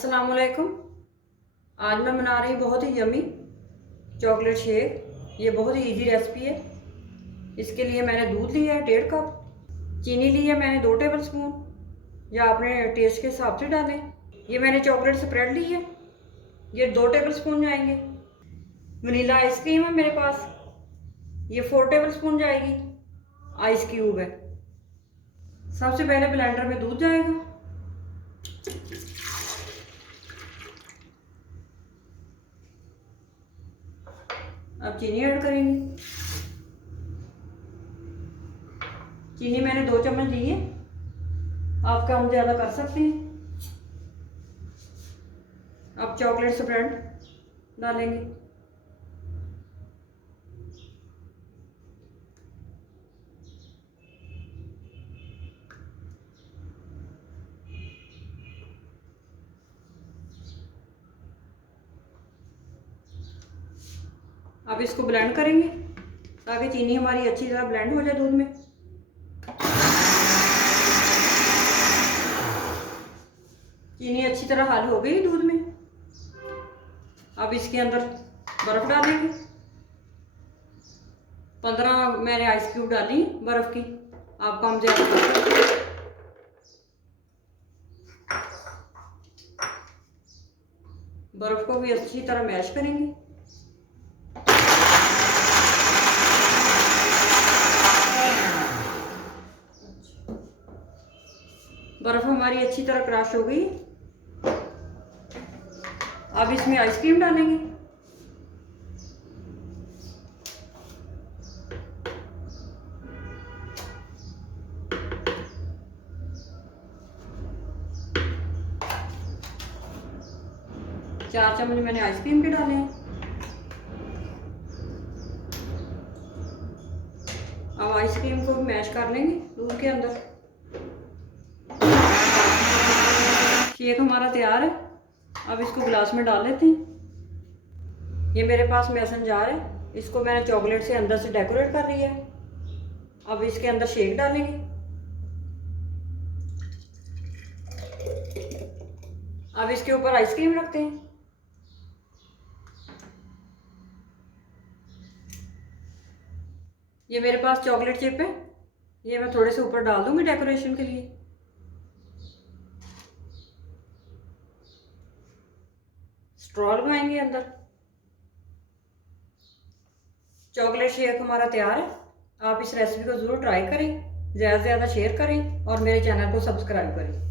अस्सलामुअलैकुम। आज मैं बना रही बहुत ही यमी चॉकलेट शेक। ये बहुत ही इजी रेसिपी है। इसके लिए मैंने दूध लिया है 1.5 कप, चीनी ली है मैंने 2 टेबल स्पून, या अपने टेस्ट के हिसाब से डालें। ये मैंने चॉकलेट स्प्रेड ली है, ये 2 टेबल स्पून जाएंगे। वनीला आइसक्रीम है मेरे पास, ये 4 टेबल स्पून जाएगी। आइस क्यूब है। सबसे पहले ब्लेंडर में दूध जाएगा, अब चीनी ऐड करेंगे। चीनी मैंने 2 चम्मच ली है, आप कम ज़्यादा कर सकते हैं। अब चॉकलेट स्प्रेड डालेंगे। अब इसको ब्लेंड करेंगे ताकि चीनी हमारी अच्छी तरह ब्लेंड हो जाए दूध में। चीनी अच्छी तरह हल हो गई दूध में। अब इसके अंदर बर्फ़ डालेंगे। 15 मैंने आइस क्यूब डाली बर्फ़ की, आप कम ज़्यादा कर सकते हैं। बर्फ़ को भी अच्छी तरह मैश करेंगे। बर्फ़ हमारी अच्छी तरह क्रश हो गई। अब इसमें आइसक्रीम डालेंगे। चार चम्मच मैंने आइसक्रीम के डाले हैं। अब आइसक्रीम को मैश कर लेंगे दूध के अंदर। शेक हमारा तैयार है। अब इसको गिलास में डाल लेते हैं। ये मेरे पास मेसन जार है, इसको मैंने चॉकलेट से अंदर से डेकोरेट कर लिया है। अब इसके अंदर शेक डालेंगे। अब इसके ऊपर आइसक्रीम रखते हैं। ये मेरे पास चॉकलेट चिप है, ये मैं थोड़े से ऊपर डाल दूंगी डेकोरेशन के लिए। स्ट्रॉ लगाएंगे अंदर। चॉकलेट शेक हमारा तैयार है। आप इस रेसिपी को ज़रूर ट्राई करें, ज़्यादा से ज़्यादा शेयर करें और मेरे चैनल को सब्सक्राइब करें।